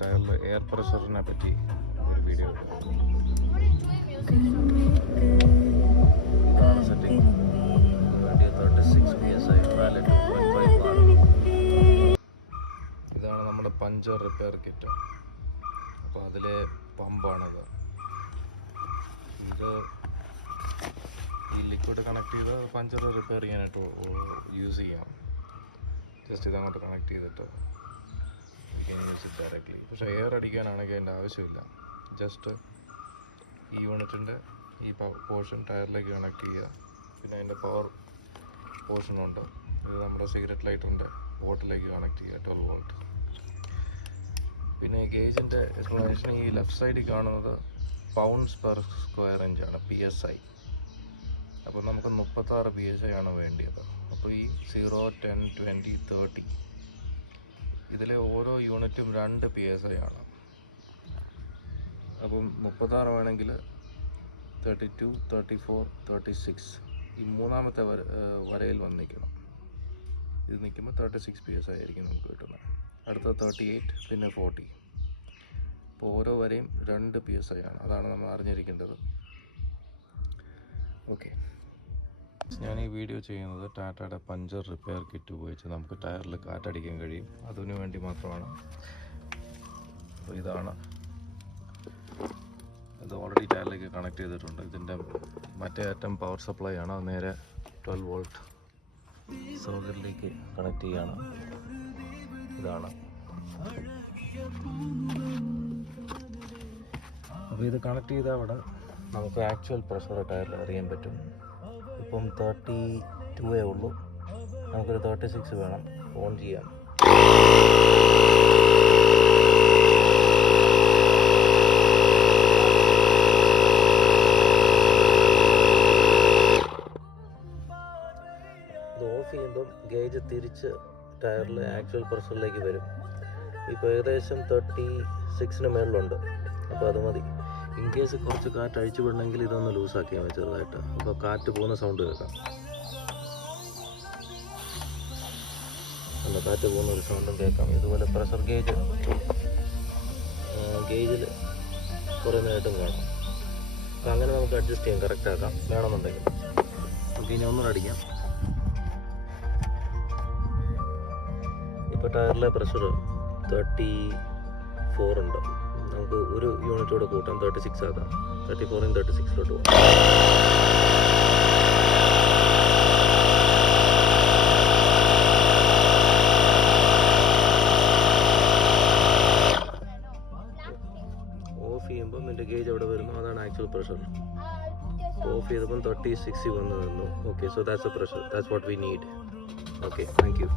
ടയറിൽ air പ്രഷറിനെ പറ്റി ഒരു വീഡിയോ സെറ്റിംഗ് 36 PSI വാലറ്റ് 2.5 bar. ഇതാണ് നമ്മുടെ പഞ്ചർ റിപ്പയർ കിറ്റ്. അപ്പോൾ അതിലെ പമ്പാണത്. ഇത് ഈ ലിക്വിഡ് കണക്ട് ചെയ്ത് പഞ്ചർ റിപ്പയർ ചെയ്യാനായിട്ട് യൂസ് ചെയ്യാം. ജസ്റ്റ് ഇതങ്ങോട്ട് കണക്ട് ചെയ്തിട്ട് യൂസ് ഇറ്റ് ഡയറക്റ്റ്ലി. പക്ഷേ എയർ അടിക്കാനാണെങ്കിൽ അതിൻ്റെ ആവശ്യമില്ല. ജസ്റ്റ് ഈ യൂണിറ്റിൻ്റെ ഈ പോർഷൻ ടയറിലേക്ക് കണക്ട് ചെയ്യുക. പിന്നെ അതിൻ്റെ പവർ പോർഷനുണ്ട്. ഇത് നമ്മുടെ സിഗരറ്റ് ലൈറ്ററിൻ്റെ ബോട്ടിലേക്ക് കണക്ട് ചെയ്യുക 12 വോൾട്ട്. പിന്നെ ഗേജിൻ്റെ എക്സ്പ്ലനേഷൻ ഈ ലെഫ്റ്റ് സൈഡിൽ കാണുന്നത് പൗണ്ട്സ് പെർ സ്ക്വയർ ഇഞ്ചാണ്, PSI. അപ്പോൾ നമുക്ക് 36 PSI ആണ് വേണ്ടിയത്. അപ്പോൾ ഈ 0, 10, 20, 30 ഇതിലെ ഓരോ യൂണിറ്റും 2 PSI ആണ്. അപ്പം 36 വേണമെങ്കിൽ 32, 34, 36 ഈ മൂന്നാമത്തെ വരയിൽ വന്ന് നിൽക്കണം. ഇത് നിൽക്കുമ്പോൾ 36 PSI ആയിരിക്കും നമുക്ക് കിട്ടുന്നത്. അടുത്ത 38, പിന്നെ 40. അപ്പോൾ ഓരോ വരയും 2 PSI ആണ്. അതാണ് നമ്മൾ അറിഞ്ഞിരിക്കേണ്ടത്. ഓക്കെ, ഞാൻ ഈ വീഡിയോ ചെയ്യുന്നത് ടാറ്റയുടെ പഞ്ചർ റിപ്പയർ കിറ്റ് ഉപയോഗിച്ച് നമുക്ക് ടയറിൽ കാറ്റടിക്കാൻ കഴിയും. അതിനു വേണ്ടി മാത്രമാണ്. അപ്പോൾ ഇതാണ്, ഇത് ഓൾറെഡി ടയറിലേക്ക് കണക്ട് ചെയ്തിട്ടുണ്ട്. ഇതിൻ്റെ മറ്റേ അറ്റം പവർ സപ്ലൈ ആണ്. അത് നേരെ 12 വോൾട്ട് സോക്കറ്റിലേക്ക് കണക്ട് ചെയ്യാണ്. ഇതാണ്. അപ്പോൾ ഇത് കണക്ട് ചെയ്താൽ അവിടെ നമുക്ക് ആക്ച്വൽ പ്രഷർ ടയറിൽ അറിയാൻ പറ്റും. ഇപ്പം 32 ഉള്ളൂ, നമുക്കൊരു 36 വേണം. ഓൺ ചെയ്യാം. ഇത് ഓഫ് ചെയ്യുമ്പം ഗേജ് തിരിച്ച് ടയറിൽ ആക്ച്വൽ പ്രഷറിലേക്ക് വരും. ഇപ്പോൾ ഏകദേശം 36-ന് മേളിലുണ്ട്. അപ്പോൾ അത് മതി. ഇൻ കേസ് കുറച്ച് കാറ്റ് അഴിച്ചു വിടണമെങ്കിൽ ഇതൊന്ന് ലൂസാക്കിയാൽ മതി ചെറുതായിട്ട്. അപ്പോൾ കാറ്റ് പോകുന്ന സൗണ്ട് കേൾക്കാം. അല്ല, കാറ്റ് പോകുന്ന ഒരു സൗണ്ടും കേൾക്കാം. ഇതുപോലെ പ്രഷർ ഗേജിൽ കുറേ നേരത്തും കാണാം. അപ്പോൾ അങ്ങനെ നമുക്ക് അഡ്ജസ്റ്റ് ചെയ്യാം, കറക്റ്റ് ആക്കാം വേണമെന്നുണ്ടെങ്കിൽ. നമുക്ക് ഇനി ഒന്നും അടിക്കാം. ഇപ്പോൾ ടയറിലെ പ്രഷർ 34 ഉണ്ട്. നമുക്ക് ഒരു യൂണിറ്റോടെ കൂട്ടാം, 36 ആക്കാം. 34 36 പോകാം. ഓഫ് ചെയ്യുമ്പം എൻ്റെ ഗേജ് എവിടെ വരുന്നു അതാണ് ആക്ച്വൽ പ്രഷർ. ഓഫ് ചെയ്തപ്പം 36 വന്ന് നിന്നു. Okay, so that's A pressure. That's what we need. Okay, thank you.